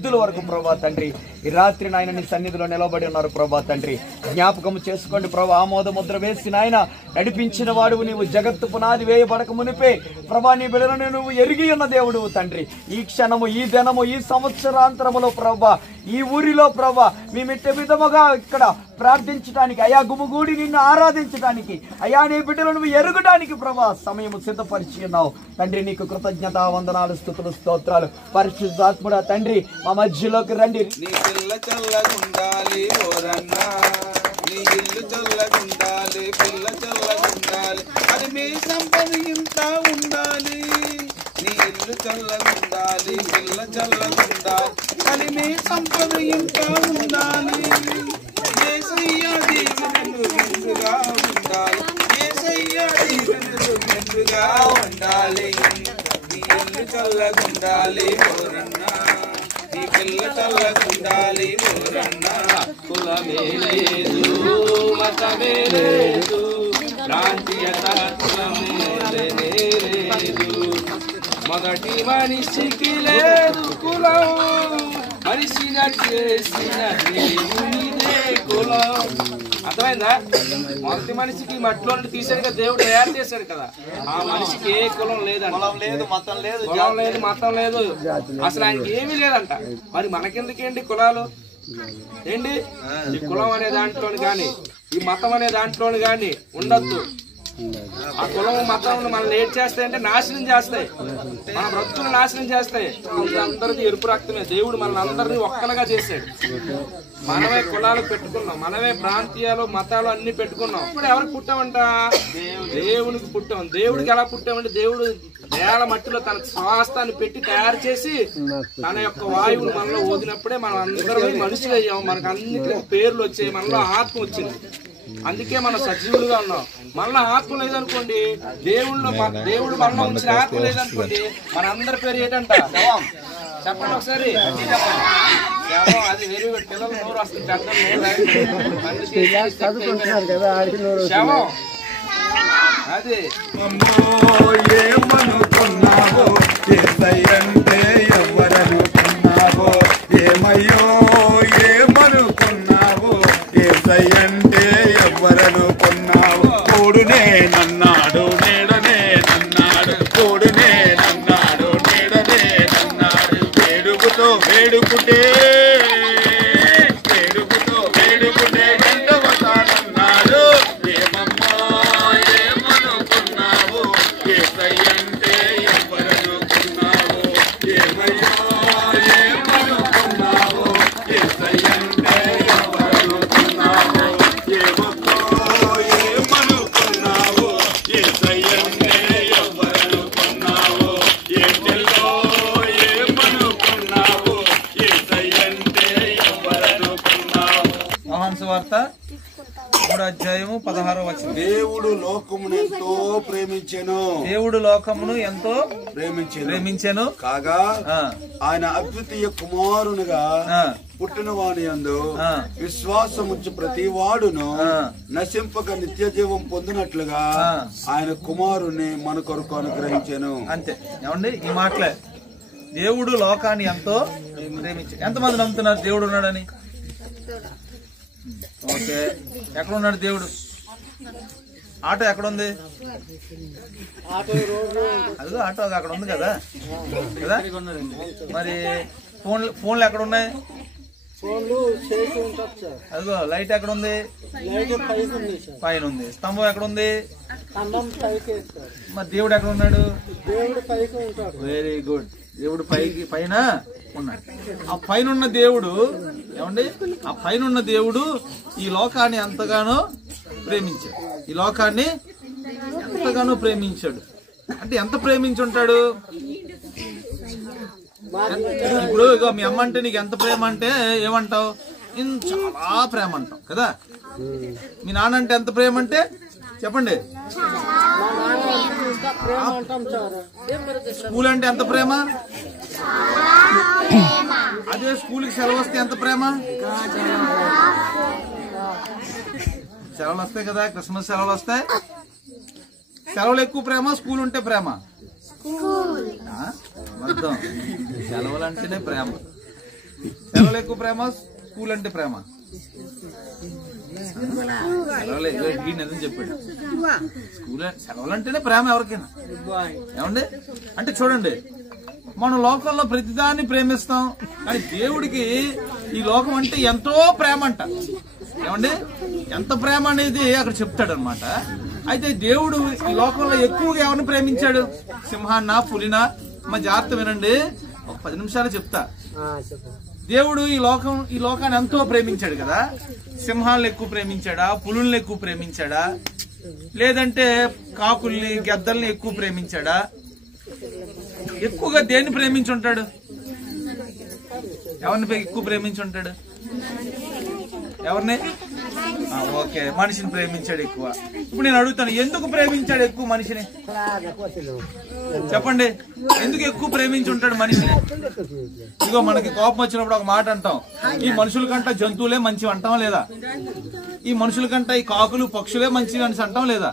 వృద్ధుల వరకు ప్రభా తండ్రి ఈ రాత్రి నాయన నీ సన్నిధిలో నిలబడి ఉన్నారు ప్రభా తండ్రి. జ్ఞాపకం చేసుకోండి ప్రభా. ఆమోద ముద్ర వేసి నాయన నడిపించిన వాడువు నీవు. జగత్తు పునాది వేయబడక మునిపే ప్రభా నీ బిడ్డలను నువ్వు ఎరిగి ఉన్న దేవుడు తండ్రి. ఈ క్షణము, ఈ దినము, ఈ సంవత్సరాంతరములో ప్రభా ఈ ఊరిలో ప్రభా మీ మిట్ట విధముగా ఇక్కడ ప్రార్థించడానికి అయా గుమిగూడి నిన్ను ఆరాధించడానికి అయా నీ బిడ్డలను నువ్వు ఎరుగడానికి ప్రభా సమయం సిద్ధపరిచి ఉన్నావు తండ్రి. నీకు కృతజ్ఞత వందనాలు, స్తుతులు, స్తోత్రాలు. పరిశుద్ధాత్ముడా తండ్రి మా మధ్యలోకి రండి. నీ పిల్ల చల్లగుండాలి ఓరన్నా, నీ ఇల్లు చల్లగుండాలి, పిల్ల చల్లగుండాలి, అది మీ సంపద ఇంత ఉండాలి. నీ ఇల్లు చల్లగుండాలి, పిల్ల చల్లగుండాలి, అది మీ సంపద ఇంత ఉండాలి. యేసయ్య దీవెనలు మెండుగా ఉండాలి, యేసయ్య దీవెనలు మెండుగా ఉండాలి. నీ ఇల్లు చల్లగుండాలి ఓరన్నా, నీ పిల్ల చల్లగుండాలి ఓరన్నా. కులమే లేదు, మతమే లేదు, ప్రాంతీయత కులమే లేదు. మొదటి మనిషికి లేదు కులం, మనిషిన చేసిన దేవునిదే కులం. అర్థమైందా? మొదటి మనిషికి మట్టిలో తీసాడు కదా దేవుడు, తయారు చేశాడు కదా. ఆ మనిషికి ఏ కులం లేదంట, కులం లేదు, మతం లేదు, కులం లేదు, మతం లేదు, అసలు ఆయనకి ఏమీ లేదంట. మరి మనకెందుకేంటి కులాలు ఏంటి? ఈ కులం అనే దాంట్లోని కానీ ఈ మతం అనే దాంట్లోని కానీ ఉండద్దు. ఆ కులం మతం మనల్ని ఏడ్ చేస్తాయంటే నాశనం చేస్తాయి, మన బ్రతుకులు నాశనం చేస్తాయి. అందరిది ఎరుపు రక్తమే. దేవుడు మనల్ని అందరినీ ఒక్కలుగా చేశాడు. మనమే కులాలు పెట్టుకున్నాం, మనమే ప్రాంతీయాలు మతాలు అన్ని పెట్టుకున్నాం. ఇప్పుడు ఎవరికి పుట్టామంట? దేవునికి పుట్టాం. దేవుడికి ఎలా పుట్టామంటే దేవుడు నేల మట్టిలో తన శ్వాసాన్ని పెట్టి తయారు చేసి తన యొక్క వాయువును మనలో ఊదినప్పుడే మనం అందరం మనుషులు అయ్యాం. మనకు అన్నిటికీ పేర్లు వచ్చాయి, మనలో ఆత్మ వచ్చింది. అందుకే మనం సజీవులుగా ఉన్నాం. మనలో ఆత్మ లేదనుకోండి, దేవుడు మనలో ఉంచిన ఆత్మ లేదనుకోండి, మన అందరి పేరు ఏంటంట? శవం. చెప్పండి ఒకసారి. శవం. అది వెరీ గుడ్. పిల్లలు నోరు వస్తుంది, శవం. అది ఏమనుకున్నావో ఏసయ్యంటే ఎవరనుకున్నావో, ఏమయ్యో ఏమనుకున్నావో ఏసయ్యంటే ఎవరనుకున్నావో. తోడునే నన్నాడు నేడనే నన్నాడు, తోడునే నన్నాడు నేడనే నన్నాడు. వేడుకుతో వేడుకుంటే వేడుకుతో వేడుకుంటే ఎండవతానన్నాడు. ఏమమ్మా ఏమనుకున్నావు ఏసయ్యంటే ఎవరనుకున్నావు, ఏమయ్యో ఏమనుకున్నావు ఏసయ్యంటే ఎవరనుకున్నావు, ఏమమ్మో ఏమనుకున్నావు ఏసయ్యంటే ఎవరనుకున్నావు, ఏంటెల్లో ఏమనుకున్నావు ఏసయ్యంటే ఎవరనుకున్నావు. యోహాను సువార్త 3:16 దేవుడు లోకమును ఎంతో ప్రేమించెను, దేవుడు లోకమును ఎంతో ప్రేమించెను కాగా ఆయన అద్వితీయ కుమారునిగా పుట్టిన వాని యందు విశ్వాసముంచు ప్రతి వాడును నశింపక నిత్య జీవం పొందినట్లుగా ఆయన కుమారుని మన కొరకు అనుగ్రహించెను. అంతే. ఏమండి ఈ మాటలే, దేవుడు లోకాన్ని ఎంతో ప్రేమించాడు. ఎంతమంది నమ్ముతున్నారు దేవుడు ఉన్నాడని? ఓకే, ఎక్కడున్నాడు దేవుడు? ఆటో ఎక్కడుంది? అదిగో ఆటో అక్కడ ఉంది కదా కదా. మరి ఫోన్లు ఎక్కడ ఉన్నాయి? అదిగో లైట్ ఎక్కడ ఉంది? పైన ఉంది. స్తంభం ఎక్కడ ఉంది? మరి దేవుడు ఎక్కడ ఉన్నాడు? Very good. దేవుడు పైన ఉన్నాడు. ఆ పైన ఉన్న దేవుడు ఏమండి, ఆ పైన ఉన్న దేవుడు ఈ లోకాన్ని ఎంతగానో ప్రేమించాడు. ఈ లోకాన్ని ఎంతగానో ప్రేమించాడు. అంటే ఎంత ప్రేమించి ఉంటాడు? ఇప్పుడు ఇగో మీ అమ్మ అంటే నీకు ఎంత ప్రేమ అంటే ఏమంటావు? చాలా ప్రేమ అంటావు కదా. మీ నాన్న అంటే ఎంత ప్రేమ అంటే చెప్పండి. స్కూల్ అంటే ఎంత ప్రేమ? అదే స్కూల్కి సెలవు వస్తే ఎంత ప్రేమ? సెలవులు వస్తాయి కదా, క్రిస్మస్ సెలవులు వస్తాయి. సెలవులు ఎక్కువ ప్రేమ, స్కూల్ ఉంటే ప్రేమ? అర్థం. సెలవులు అంటేనే ప్రేమ. సెలవులు ఎక్కువ ప్రేమ, స్కూల్ అంటే ప్రేమ? చెప్పాడు స్కూల్ సెలవులు అంటేనే ప్రేమ ఎవరికైనా. ఏమండి అంటే చూడండి, మన లోకంలో ప్రతిదాన్ని ప్రేమిస్తాం, కానీ దేవుడికి ఈ లోకం అంటే ఎంతో ప్రేమ అంట. ఏమండి ఎంత ప్రేమ అనేది అక్కడ చెప్తాడు అనమాట. అయితే దేవుడు ఈ లోకంలో ఎక్కువగా ఎవరిని ప్రేమించాడు? సింహాన్న, పులినా? మా జాగ్రత్త వినండి, ఒక 10 నిమిషాలు చెప్తా. దేవుడు ఈ లోకాన్ని ఎంతో ప్రేమించాడు కదా. సింహాలను ఎక్కువ ప్రేమించాడా? పులుల్ని ఎక్కువ ప్రేమించాడా? లేదంటే కాకుల్ని, గెద్దల్ని ఎక్కువ ప్రేమించాడా? ఎక్కువగా దేన్ని ప్రేమించి ఉంటాడు? ఎవరిని ఎక్కువ ప్రేమించి ఉంటాడు? ఎవరిని? ఓకే, మనిషిని ప్రేమించాడు ఎక్కువ. ఇప్పుడు నేను అడుగుతాను, ఎందుకు ప్రేమించాడు ఎక్కువ మనిషిని? చెప్పండి, ఎందుకు ఎక్కువ ప్రేమించి ఉంటాడు మనిషిని? ఇదిగో మనకి కోపం వచ్చినప్పుడు ఒక మాట అంటాం, ఈ మనుషుల కంటే జంతువులే మంచివి అంటాం లేదా? ఈ మనుషుల కంటే ఈ కాకులు, పక్షులే మంచివి అని అంటాం లేదా?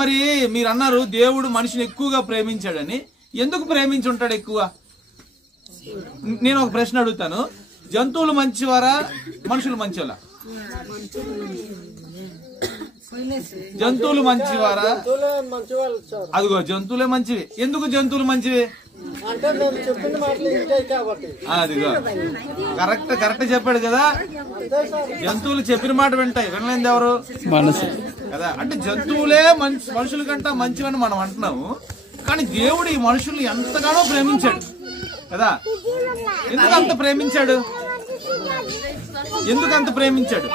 మరి మీరు అన్నారు దేవుడు మనిషిని ఎక్కువగా ప్రేమించాడని. ఎందుకు ప్రేమించి ఉంటాడు ఎక్కువ? నేను ఒక ప్రశ్న అడుగుతాను, జంతువులు మంచివారా, మనుషులు మంచివారా? జంతువులు మంచివారా? అదిగో జంతువులే మంచివి. ఎందుకు జంతువులు మంచివి? అదిగో కరెక్ట్ చెప్పాడు కదా. జంతువులు చెప్పిన మాట వింటాయి, వినలేంది ఎవరు? మనసు కదా. అంటే జంతువులే మనుషుల కంటే మంచివని మనం అంటున్నాము, కానీ దేవుడు ఈ మనుషుల్ని ఎంతగానో ప్రేమించాడు కదా. ఎందుకు అంత ప్రేమించాడు? ఎందుకు అంత ప్రేమించాడు?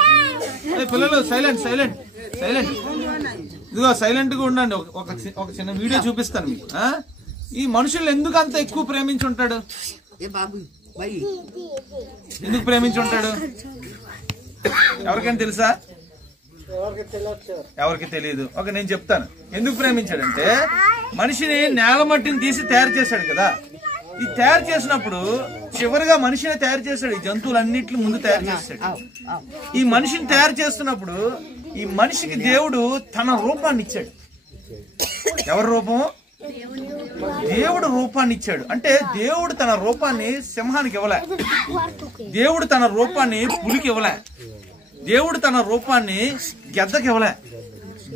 పిల్లలు సైలెంట్. ఇదిగో సైలెంట్ గా ఉండండి, ఒక చిన్న వీడియో చూపిస్తాను మీకు. ఈ మనుషులు ఎందుకు అంత ఎక్కువ ప్రేమించి ఉంటాడు? ఎందుకు ప్రేమించి ఉంటాడు? ఎవరికైనా తెలుసా? ఎవరికి తెలియదు. ఓకే, నేను చెప్తాను ఎందుకు ప్రేమించాడంటే, మనిషిని నేల మట్టిని తీసి తయారు చేశాడు కదా. ఈ తయారు చేసినప్పుడు చివరిగా మనిషిని తయారు చేశాడు. ఈ జంతువులన్నింటిని ముందు తయారు చేశాడు. ఈ మనిషిని తయారు చేస్తున్నప్పుడు ఈ మనిషికి దేవుడు తన రూపాన్ని ఇచ్చాడు. ఎవరి రూపం? దేవుడు రూపాన్ని ఇచ్చాడు. అంటే దేవుడు తన రూపాన్ని సింహానికి ఇవ్వలే, దేవుడు తన రూపాన్ని పులికి ఇవ్వలే, దేవుడు తన రూపాన్ని గెద్దకి ఇవ్వలే,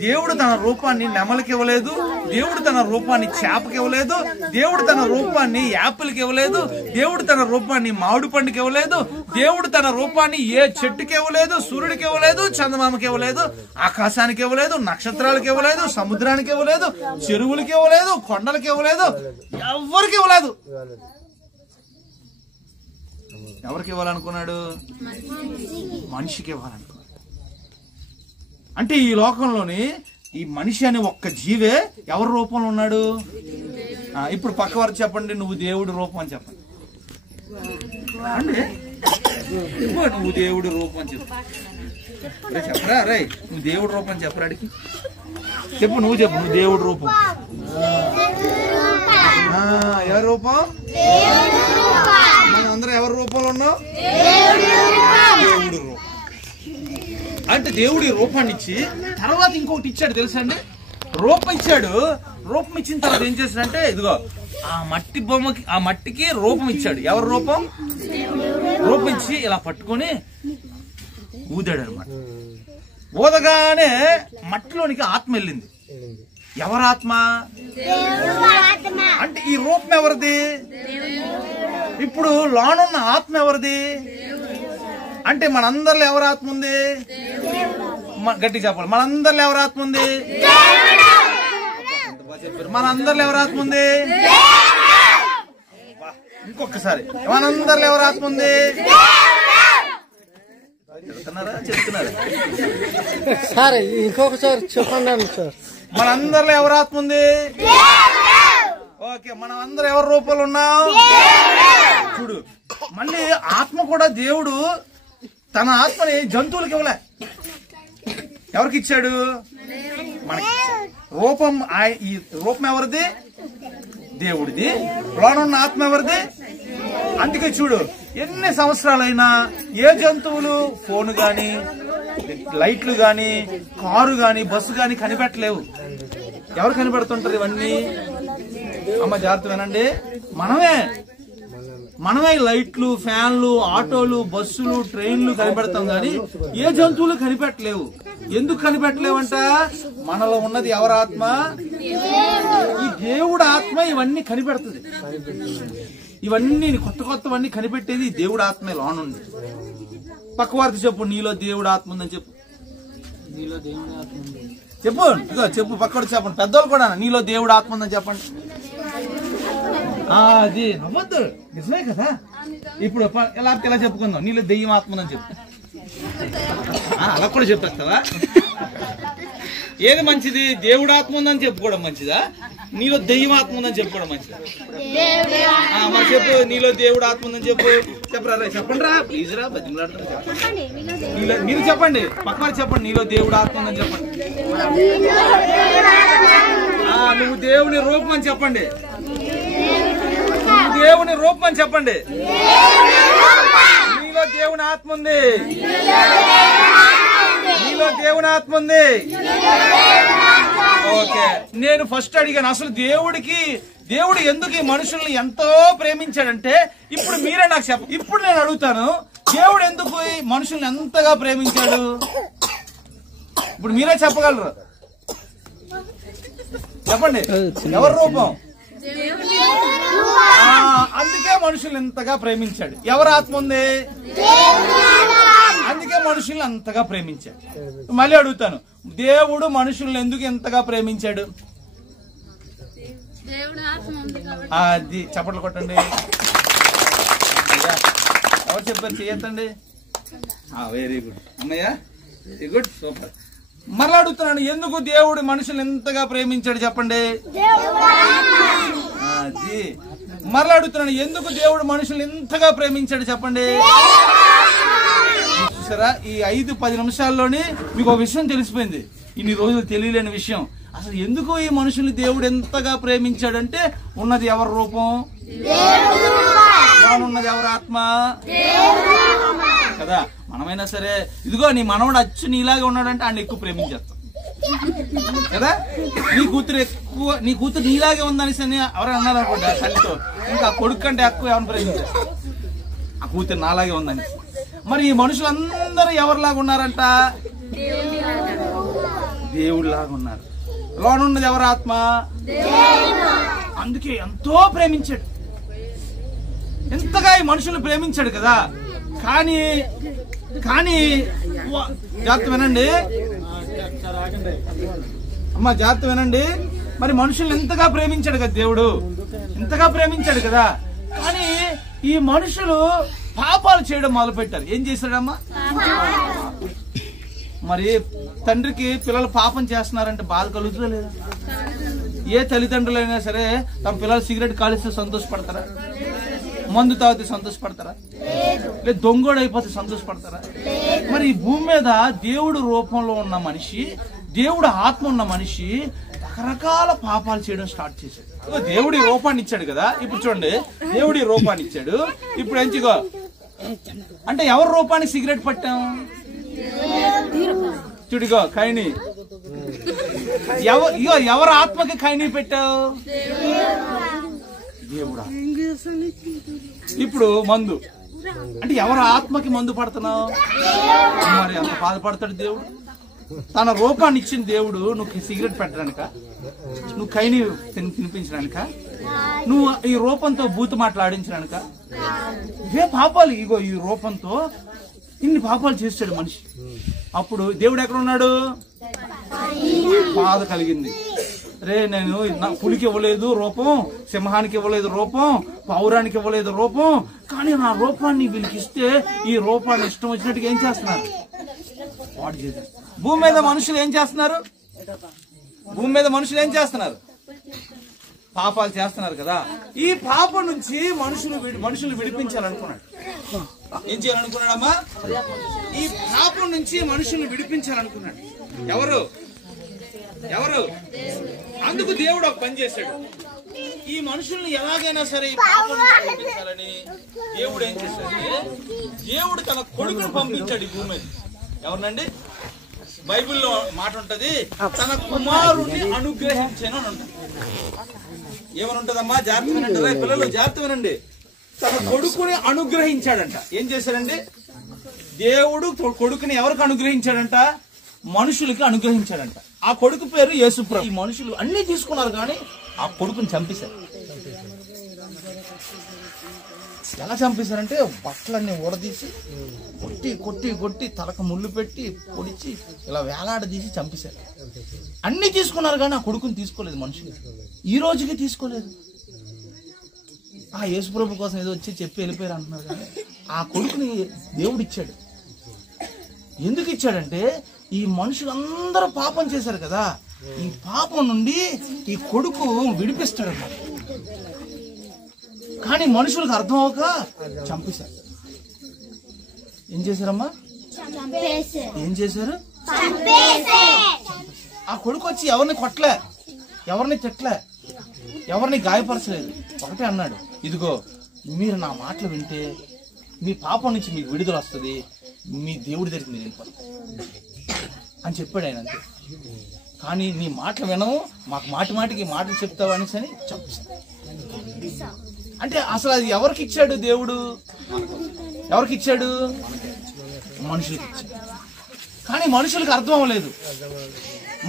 దేవుడు తన రూపాన్ని నెమలికి ఇవ్వలేదు, దేవుడు తన రూపాన్ని చేపకి ఇవ్వలేదు, దేవుడు తన రూపాన్ని యాపిల్కి ఇవ్వలేదు, దేవుడు తన రూపాన్ని మామిడి పండుకి ఇవ్వలేదు, దేవుడు తన రూపాన్ని ఏ చెట్టుకి ఇవ్వలేదు, సూర్యుడికి ఇవ్వలేదు, చందమామకి ఇవ్వలేదు, ఆకాశానికి ఇవ్వలేదు, నక్షత్రాలకు ఇవ్వలేదు, సముద్రానికి ఇవ్వలేదు, చెరువులకి ఇవ్వలేదు, కొండలకి ఇవ్వలేదు, ఎవరికి ఇవ్వలేదు. ఎవరికి ఇవ్వాలనుకున్నాడు? మనిషికి ఇవ్వాలనుకున్నాడు. అంటే ఈ లోకంలోని ఈ మనిషి అనే ఒక్క జీవే ఎవరి రూపంలో ఉన్నాడు? ఇప్పుడు పక్క వారు చెప్పండి, నువ్వు దేవుడి రూపం అని చెప్పండి. అంటే నువ్వు దేవుడి రూపం అని చెప్పు. చెప్పరా రే, నువ్వు దేవుడి రూపం అని చెప్పరా? అడిగి చెప్పు, నువ్వు చెప్పు, నువ్వు దేవుడి రూపం. ఎవరి రూపం? మనం అందరం ఎవరి రూపంలో ఉన్నాం? దేవుడి రూపం. అంటే దేవుడి రూపాన్ని ఇచ్చి తర్వాత ఇంకొకటి ఇచ్చాడు తెలుసా అండి? రూపం ఇచ్చాడు. రూపం ఇచ్చిన తర్వాత ఏం చేశాడంటే, ఇదిగో ఆ మట్టి బొమ్మకి, ఆ మట్టికి రూపం ఇచ్చాడు. ఎవరి రూపం? రూపం ఇచ్చి ఇలా పట్టుకొని ఊదాడు అనమాట. ఊదగానే మట్టిలోనికి ఆత్మ వెళ్ళింది. ఎవరి ఆత్మ? అంటే ఈ రూపం ఎవరిది? ఇప్పుడు లోనున్న ఆత్మ ఎవరిది? అంటే మనందరిలో ఎవరి ఆత్మ ఉంది? గట్టిగా చెప్పాలి, మనందరిలో ఎవరి ఆత్మ ఉంది? మనందరిలో ఎవరి ఆత్మ ఉంది? ఇంకొకసారి, మనందరిలో ఎవరి ఆత్మ ఉంది? చెప్తున్నారా? సార్ ఇంకొకసారి చెప్పండి సార్. మనందరిలో ఎవరి ఆత్మ ఉంది? ఓకే, మనం అందరం ఎవరి రూపాలు ఉన్నాం? చూడు, మళ్ళీ ఆత్మ కూడా దేవుడు తన ఆత్మని జంతువులకి ఇవ్వలే. ఎవరికి ఇచ్చాడు? మనకి. రూపం, ఈ రూపం ఎవరిది? దేవుడిది. లోనున్న ఆత్మ ఎవరిది? అందుకే చూడు, ఎన్ని సంవత్సరాలైనా ఏ జంతువులు ఫోన్ గాని, లైట్లు గాని, కారు గాని, బస్సు గాని కనిపెట్టలేవు. ఎవరు కనిపెడుతుంటారు ఇవన్నీ? అమ్మ జాగ్రత్త వినండి, మనమే. మనమే లైట్లు, ఫ్యాన్లు, ఆటోలు, బస్సులు, ట్రైన్లు కనిపెడతాం కానీ ఏ జంతువులు కనిపెట్టలేవు. ఎందుకు కనిపెట్టలేవంట? మనలో ఉన్నది ఎవరి ఆత్మ? ఈ దేవుడు ఆత్మ ఇవన్నీ కనిపెడుతుంది. ఇవన్నీ కొత్తవన్నీ కనిపెట్టేది దేవుడు ఆత్మే లోనుంది. పక్క వారికి చెప్పు, నీలో దేవుడు ఆత్మ ఉందని చెప్పు. చెప్పు, ఇదో చెప్పు, పక్కడు చెప్పండి. పెద్దోళ్ళు కూడా నీలో దేవుడు ఆత్మ ఉందని చెప్పండి. అది నమ్మద్దు, నిజమే కదా. ఇప్పుడు ఎలా చెప్పుకుందాం, నీలో దెయ్యం ఆత్మ ఉందని చెప్పు. అలా కూడా చెప్పేస్తావా? ఏది మంచిది? దేవుడు ఆత్మ ఉందని చెప్పుకోవడం మంచిదా, నీలో దెయ్యం ఆత్మ ఉందని చెప్పుకోవడం మంచిదా? మరి చెప్పు, నీలో దేవుడు ఆత్మ ఉందని చెప్పు. చెప్పరా, చెప్పండి రా, ప్లీజ్ రా, బతిమలాడతారా. మీరు చెప్పండి, పక్కన చెప్పండి, నీలో దేవుడు ఆత్మ ఉందని చెప్పండి. నువ్వు దేవుని రూపం అని చెప్పండి. దేవుని రూపం అని చెప్పండి. నీలో దేవుని ఆత్మ ఉంది. నీలో దేవుని ఆత్మ ఉంది. ఓకే, నేను ఫస్ట్ అడిగాను అసలు దేవుడు ఎందుకు ఈ మనుషుల్ని ఎంతో ప్రేమించాడంటే, ఇప్పుడు మీరే నాకు చెప్పండి. ఇప్పుడు నేను అడుగుతాను, దేవుడు ఎందుకు ఈ మనుషుల్ని ఎంతగా ప్రేమించాడు? ఇప్పుడు మీరే చెప్పగలరు, చెప్పండి. ఎవరి రూపం? అందుకే మనుషులు ఎంతగా ప్రేమించాడు. ఎవరు ఆత్మ ఉంది? అందుకే మనుషుల్ని అంతగా ప్రేమించాడు. మళ్ళీ అడుగుతాను, దేవుడు మనుషుల్ని ఎందుకు ఎంతగా ప్రేమించాడు? అది చప్పట్లు కొట్టండి. ఎవరు చెప్పారు? చేయొద్దండి. వెరీ గుడ్ అన్నయ్య, వెరీ గుడ్, సూపర్. మరలా అడుగుతున్నాను, ఎందుకు దేవుడు మనుషుల్ని ఎంతగా ప్రేమించాడు చెప్పండి. అది మరలా అడుగుతున్నాను, ఎందుకు దేవుడు మనుషుల్ని ఎంతగా ప్రేమించాడు చెప్పండి. చూసారా, ఈ 5-10 నిమిషాల్లోనే మీకు ఒక విషయం తెలిసిపోయింది. ఇన్ని రోజులు తెలియలేని విషయం. అసలు ఎందుకు ఈ మనుషుల్ని దేవుడు ఎంతగా ప్రేమించాడంటే, ఉన్నది ఎవరి రూపం? ఉన్నది ఎవరి ఆత్మ కదా. మనమైనా సరే, ఇదిగో నీ మనవడు అచ్చు నీలాగే ఉన్నాడంటే ఆయన ఎక్కువ ప్రేమించేస్తాం కదా. నీ కూతురు నీలాగే ఉందని ఎవరైనా అన్నారు అనుకోండి తల్లితో, ఇంకా కొడుకు కంటే ఎక్కువ ఎవరిని ప్రేమించేస్తారు, ఆ కూతురు నాలాగే ఉందని. మరి ఈ మనుషులందరూ ఎవరిలాగా ఉన్నారంట? దేవుడిలాగా ఉన్నారు. లోనున్నది ఎవరి ఆత్మ? అందుకే ఎంతో ప్రేమించాడు. ఎంతగా ఈ మనుషులు ప్రేమించాడు కదా. కానీ జాగ్రత్త వినండి అమ్మా, జాగ్రత్త వినండి. మరి మనుషుల్ని ఎంతగా ప్రేమించాడు కదా దేవుడు, ఎంతగా ప్రేమించాడు కదా. కానీ ఈ మనుషులు పాపాలు చేయడం మొదలు పెట్టారు. ఏం చేశాడమ్మా? మరి తండ్రికి పిల్లలు పాపం చేస్తున్నారంటే బాధ కలుగుతుందా లేదా? ఏ తల్లిదండ్రులైనా సరే తమ పిల్లలు సిగరెట్ కాలిస్తే సంతోషపడతారా? మందు తాగితే సంతోషపడతారా? లేదు దొంగోడు అయిపోతే సంతోషపడతారా? మరి ఈ భూమి మీద దేవుడు రూపంలో ఉన్న మనిషి, దేవుడు ఆత్మ ఉన్న మనిషి రకరకాల పాపాలు చేయడం స్టార్ట్ చేశాడు. దేవుడి రూపాన్ని ఇచ్చాడు కదా. ఇప్పుడు చూడండి, దేవుడి రూపాన్ని ఇచ్చాడు. ఇప్పుడు ఎంచిగో అంటే ఎవరి రూపానికి సిగరెట్ పట్టాం? చూడిగో ఖైనీ. ఎవరి ఆత్మకి ఖైనీ పెట్టావు? దేవుడా. ఇప్పుడు మందు అంటే ఎవరి ఆత్మకి మందు పడుతున్నావు? మరి అంత బాధపడతాడు దేవుడు. తన రూపాన్ని ఇచ్చిన దేవుడు నువ్వు సిగరెట్ పెట్టడానిక, నువ్వు ఖైనీ తినిపించడానిక, నువ్వు ఈ రూపంతో బూతు మాట్లాడించడానిక? ఇవే పాపాలు. ఇగో ఈ రూపంతో ఇన్ని పాపాలు చేస్తాడు మనిషి. అప్పుడు దేవుడు ఎక్కడ ఉన్నాడు? బాధ కలిగింది. రే, నేను పులికి ఇవ్వలేదు రూపం, సింహానికి ఇవ్వలేదు రూపం, పౌరానికి ఇవ్వలేదు రూపం, కానీ నా రూపాన్ని వీళ్ళకి ఇస్తే ఈ రూపాన్ని ఇష్టం వచ్చినట్టుగా ఏం చేస్తున్నారు? వాడు చేస్తారు. భూమి మీద మనుషులు ఏం చేస్తున్నారు? పాపాలు చేస్తున్నారు కదా. ఈ పాపం నుంచి మనుషులు విడిపించాలనుకున్నాడు. ఏం చేయాలనుకున్నాడమ్మా? ఈ పాపం నుంచి మనుషుల్ని విడిపించాలనుకున్నాడు. ఎవరు? అందుకు దేవుడు ఒక పని చేశాడు. ఈ మనుషుల్ని ఎలాగైనా సరే ఈ పాపం నుంచి విడిపించాలని దేవుడు ఏం చేశాడంటే, దేవుడు తన కొడుకును పంపించాడు ఈ భూమి మీద. ఎవరినండి? బైబిల్లో మాట ఉంటది, తన కుమారుణ్ణి అనుగ్రహించాను అని ఉంటుంది. ఏమని ఉంటదమ్మా? జాగ్రత్త వినండి పిల్లలు, జాగ్రత్త వినండి. తన కొడుకుని అనుగ్రహించాడంట. ఏం చేశాడండి? దేవుడు కొడుకుని ఎవరికి అనుగ్రహించాడంట? మనుషులకి అనుగ్రహించాడంట. ఆ కొడుకు పేరు యేసుప్రభు. ఈ మనుషులు అన్ని తీసుకున్నారు కానీ ఆ కొడుకుని చంపేశారు. ఎలా చంపేశారంటే బట్టలన్నీ ఊడదీసి కొట్టి కొట్టి కొట్టి తలకు ముళ్ళు పెట్టి పొడిచి ఇలా వేలాడదీసి చంపేశారు. అన్ని తీసుకున్నారు కానీ ఆ కొడుకుని తీసుకోలేదు మనుషులు. ఈ రోజుకి తీసుకోలేదు. ఆ యేసుప్రభు కోసం ఏదో వచ్చి చెప్పి వెళ్ళిపోయారు అంటున్నారు కానీ ఆ కొడుకుని దేవుడు ఇచ్చాడు. ఎందుకు ఇచ్చాడంటే ఈ మనుషులందరూ పాపం చేశారు కదా, ఈ పాపం నుండి ఈ కొడుకు విడిపిస్తాడు అన్నమాట. కానీ మనుషులకు అర్థం అవ్వక చంపేశారు. ఏం చేశారమ్మా? ఏం చేశారు? ఆ కొడుకు వచ్చి ఎవరిని కొట్టలే, ఎవరిని తిట్టలే, ఎవరిని గాయపరచలేదు. ఒకటే అన్నాడు, ఇదిగో మీరు నా మాటలు వింటే మీ పాపం నుంచి మీకు విడుదల వస్తుంది, మీ దేవుడి దగ్గరికి మీరు వెళ్ళిపోతారు అని చెప్పాడు ఆయన. అంతే. కానీ నీ మాటలు వినము, మాకు మాటి మాటికి మాటలు చెప్తావు అనేసి అని చంపేశారు. అంటే అసలు అది ఎవరికి ఇచ్చాడు దేవుడు? ఎవరికి ఇచ్చాడు? మనుషులకి ఇచ్చాడు. కానీ మనుషులకు అర్థం అవ్వలేదు.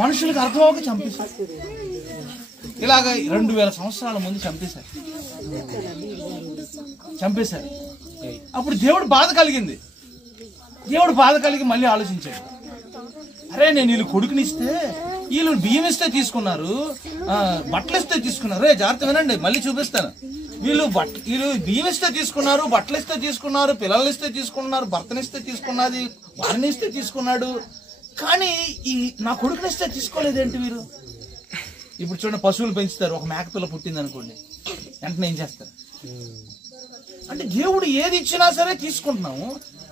మనుషులకు అర్థం అవ్వక చంపేశారు. ఇలాగ 2000 సంవత్సరాల ముందు చంపేశారు. అప్పుడు దేవుడు బాధ కలిగింది. దేవుడు బాధ కలిగి మళ్ళీ ఆలోచించాడు, అరే నేను వీళ్ళు కొడుకునిస్తే వీళ్ళు బియ్యం ఇస్తే తీసుకున్నారు, బట్టలు ఇస్తే తీసుకున్నారు. జాగ్రత్త వినండి, మళ్ళీ చూపిస్తాను. వీళ్ళు బియ్యం ఇస్తే తీసుకున్నారు, బట్టలు ఇస్తే తీసుకున్నారు, పిల్లలు ఇస్తే తీసుకున్నారు, భర్తనిస్తే తీసుకున్నది, వారిని ఇస్తే తీసుకున్నాడు. కానీ ఈ నా కొడుకునిస్తే తీసుకోలేదేంటి వీరు? ఇప్పుడు చూడండి, పశువులు పెంచుతారు, ఒక మేకపిల్ల పుట్టింది అనుకోండి, వెంటనే ఏం చేస్తారు? అంటే దేవుడు ఏది ఇచ్చినా సరే తీసుకుంటున్నాము,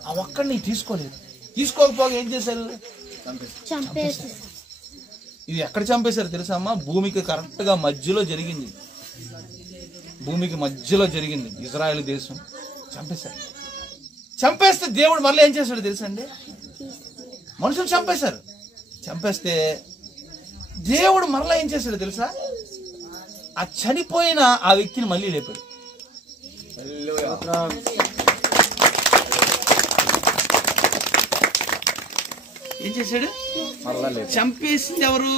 ఆ ఒక్కడిని తీసుకోలేదు. తీసుకోకపోగా ఏం చేశారు? ఇది ఎక్కడ చంపేశారు తెలుసా అమ్మా? భూమికి కరెక్ట్ గా మధ్యలో జరిగింది. భూమికి మధ్యలో జరిగింది ఇజ్రాయెల్ దేశం. చంపేశారు. చంపేస్తే దేవుడు మళ్ళీ ఏం చేశాడు తెలుసా అండి? మనుషులు చంపేశారు. చంపేస్తే దేవుడు మరలా ఏం చేశాడు తెలుసా? ఆ చనిపోయిన ఆ వ్యక్తిని మళ్ళీ లేపాడు. ఏం చేశాడు? చంపేసింది ఎవరు?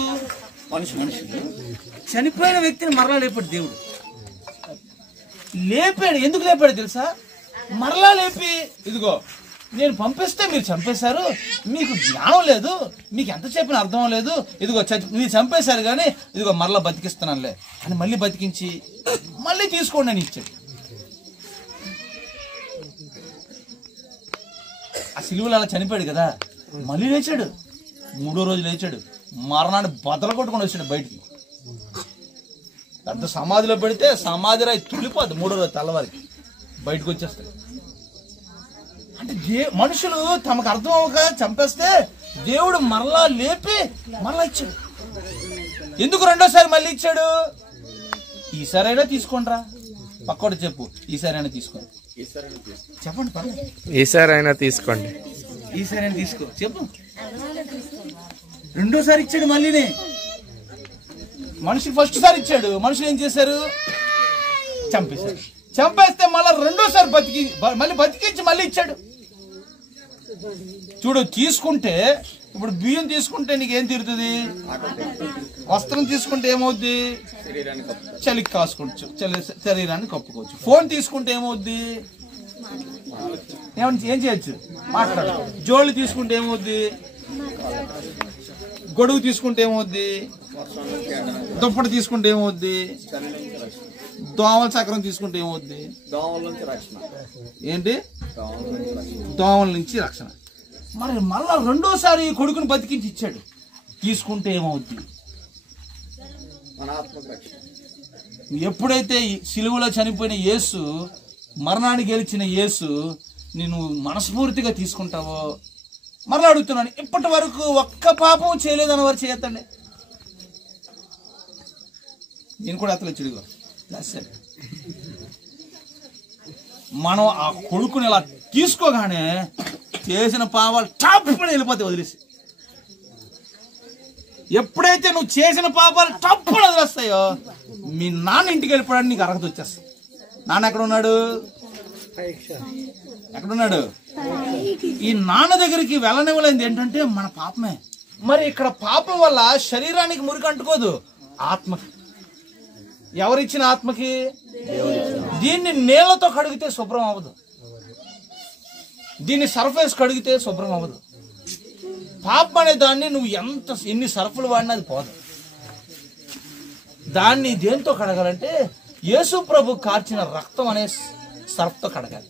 మనుషులు. చనిపోయిన వ్యక్తిని మరలా లేపాడు దేవుడు. లేపాడు. ఎందుకు లేపాడు తెలుసా? మరలా లేపి, ఇదిగో నేను పంపిస్తే మీరు చంపేశారు, మీకు జ్ఞానం లేదు, మీకు ఎంత చెప్పిన అర్థం లేదు, ఇదిగో మీరు చంపేశారు కానీ ఇదిగో మరలా బతికిస్తున్నానులే అని మళ్ళీ బతికించి మళ్ళీ తీసుకోండి అని ఇచ్చాడు. ఆ సిలువలో అలా చనిపోయాడు కదా, మళ్ళీ లేచాడు. 3వ రోజు లేచాడు. మరణాన్ని బద్దలు కొట్టుకొని వచ్చాడు బయటికి. పెద్ద సమాధిలో పెడితే సమాధి రాయి తులిపోద్ది. 3వ రోజు తెల్లవారికి బయటకు వచ్చేస్తాడు. అంటే మనుషులు తమకు అర్థం అవ్వక చంపేస్తే దేవుడు మరలా లేపి మరలా ఇచ్చాడు. ఎందుకు రెండోసారి మళ్ళీ ఇచ్చాడు? ఈసారైనా తీసుకోండిరా. పక్కోడు చెప్పు, ఈసారైనా తీసుకోండి. చెప్పండి, పర్లేదు. ఈసారైనా తీసుకోండి. ఈసారైనా తీసుకో చెప్పు. రెండోసారి ఇచ్చాడు మళ్ళీనే. మనుషులు ఫస్ట్ సారి ఇచ్చాడు, మనుషులు ఏం చేశారు? చంపేశారు. చంపేస్తే మళ్ళీ రెండోసారి మళ్ళీ బతికించి మళ్ళీ ఇచ్చాడు. చూడు, తీసుకుంటే ఇప్పుడు బియ్యం తీసుకుంటే నీకేం తీరుతుంది? వస్త్రం తీసుకుంటే ఏమవుద్ది? చలికి కాసుకోవచ్చు, శరీరాన్ని కప్పుకోవచ్చు. ఫోన్ తీసుకుంటే ఏమవుద్ది? ఏం చేయొచ్చు? మాట్లాడు. జోళ్ళు తీసుకుంటే ఏమవుద్ది? గొడుగు తీసుకుంటే ఏమవుద్ది? దుప్పటి తీసుకుంటే ఏమవుద్ది? దోమల చక్రం తీసుకుంటే ఏమవుద్ది? ఏంటి? దోమల నుంచి రక్షణ. మరి మళ్ళా రెండోసారి కొడుకుని బతికించి ఇచ్చాడు. తీసుకుంటే ఏమవుద్ది? ఎప్పుడైతే సిలువలో చనిపోయిన యేసు, మరణాన్ని గెలిచిన యేసు నేను మనస్ఫూర్తిగా తీసుకుంటావో, మరలా అడుగుతున్నాను, ఇప్పటి వరకు ఒక్క పాపం చేయలేదని వారు చేయొద్దండి. నేను కూడా అతను చెడుగా మనం ఆ కొడుకుని ఇలా తీసుకోగానే చేసిన పాపాలు టప్పుని వెళ్ళిపోతే వదిలేసి. ఎప్పుడైతే నువ్వు చేసిన పాపాలు టప్పుని వదిలేస్తాయో మీ నాన్న ఇంటికి వెళ్ళిపోవడానికి నీకు అర్హత వచ్చేస్తుంది. నాన్న ఎక్కడ ఉన్నాడు? ఎక్కడున్నాడు? ఈ నాన్న దగ్గరికి వెళ్ళనివ్వలేదు ఏంటంటే మన పాపమే. మరి ఇక్కడ పాపం వల్ల శరీరానికి మురికి అంటుకోదు, ఆత్మకి. ఎవరిచ్చిన ఆత్మకి? దీన్ని నీళ్లతో కడిగితే శుభ్రం అవ్వదు, దీన్ని సర్ఫేస్ కడిగితే శుభ్రం అవ్వదు. పాపం అనే దాన్ని నువ్వు ఎన్ని సర్ఫులు వాడినా అది పోదు. దాన్ని దేంతో కడగాలంటే యేసు ప్రభు కార్చిన రక్తం అనే సర్ఫ్తో కడగాలి.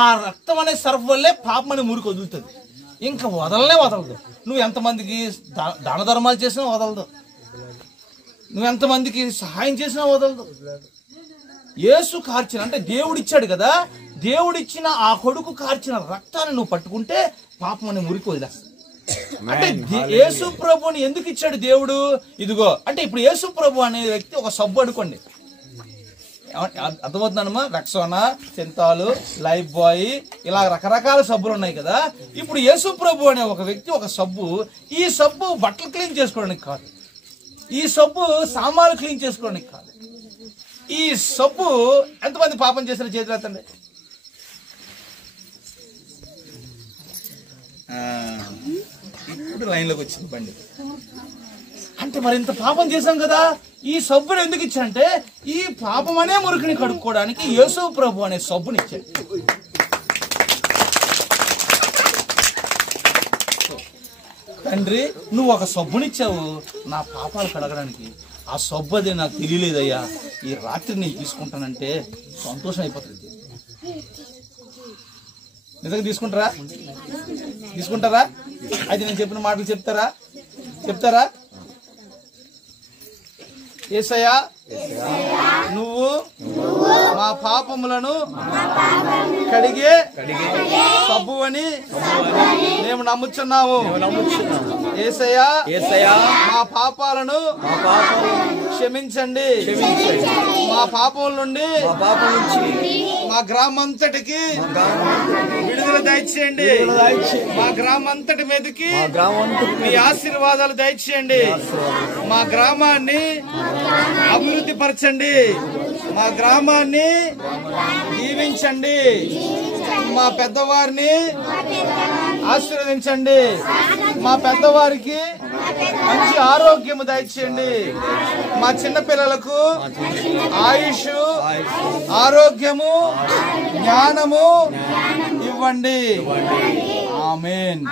ఆ రక్తం అనే సర్ఫ్ వల్లే పాపం అనే మురికి వదులుతుంది, ఇంకా వదలదు. నువ్వు ఎంతమందికి దాన ధర్మాలు చేసినా వదలదు, నువ్వు ఎంతమందికి సహాయం చేసినా వదలదు. యేసు కార్చిన అంటే దేవుడిచ్చాడు కదా, దేవుడిచ్చిన ఆ కొడుకు కార్చిన రక్తాన్ని నువ్వు పట్టుకుంటే పాపం అనే మురికి వదిలేస్తా. అంటే యేసు ప్రభుని ఎందుకు ఇచ్చాడు దేవుడు? ఇదిగో అంటే ఇప్పుడు యేసు ప్రభు అనే వ్యక్తి ఒక సబ్బు అనుకోండి, అర్థమవుతుందమ్మా. రక్సోనా, సింతాలు, లైఫ్ బాయ్, ఇలా రకరకాల సబ్బులు ఉన్నాయి కదా. ఇప్పుడు యేసు ప్రభు అనే ఒక వ్యక్తి ఒక సబ్బు. ఈ సబ్బు బట్టలు క్లీన్ చేసుకోవడానికి కాదు, ఈ సబ్బు సామాన్లు క్లీన్ చేసుకోవడానికి కాదు. ఈ సబ్బు ఎంతమంది పాపం చేసిన చేతులు ఎత్తండి. ఇప్పుడు లైన్లోకి వచ్చింది బండి. అంటే మరి ఇంత పాపం చేశాం కదా, ఈ సబ్బుని ఎందుకు ఇచ్చాడంటే ఈ పాపం అనే మురికిని కడుక్కోవడానికి యేసు ప్రభు అనే సబ్బుని ఇచ్చాడు. తండ్రి నువ్వు ఒక సబ్బునిచ్చావు నా పాపాలు కడగడానికి, ఆ సబ్బు అదే నాకు తెలియలేదయ్యా, ఈ రాత్రి నేను తీసుకుంటానంటే సంతోషం అయిపోతుంది. నిజంగా తీసుకుంటారా? అయితే నేను చెప్పిన మాటలు చెప్తారా? యేసయ్యా నువ్వు మా పాపములను కడిగే సబ్బు అని మేము నమ్ముచున్నాము. యేసయ్యా మా పాపాలను క్షమించండి, మా పాపం నుండి మా గ్రామంతటికి విడుదల దయచేయండి, మా గ్రామంతటి మీదకి మీ ఆశీర్వాదాలు దయచేయండి, మా గ్రామాన్ని అభివృద్ధి పరచండి, మా గ్రామాన్ని దీవించండి, మా పెద్దవారిని ఆశీర్వదించండి, మా పెద్దవారికి మంచి ఆరోగ్యము దయచేయండి, మా చిన్న పిల్లలకు ఆయుష్, ఆరోగ్యము, జ్ఞానము ఇవ్వండి. ఆమేన్.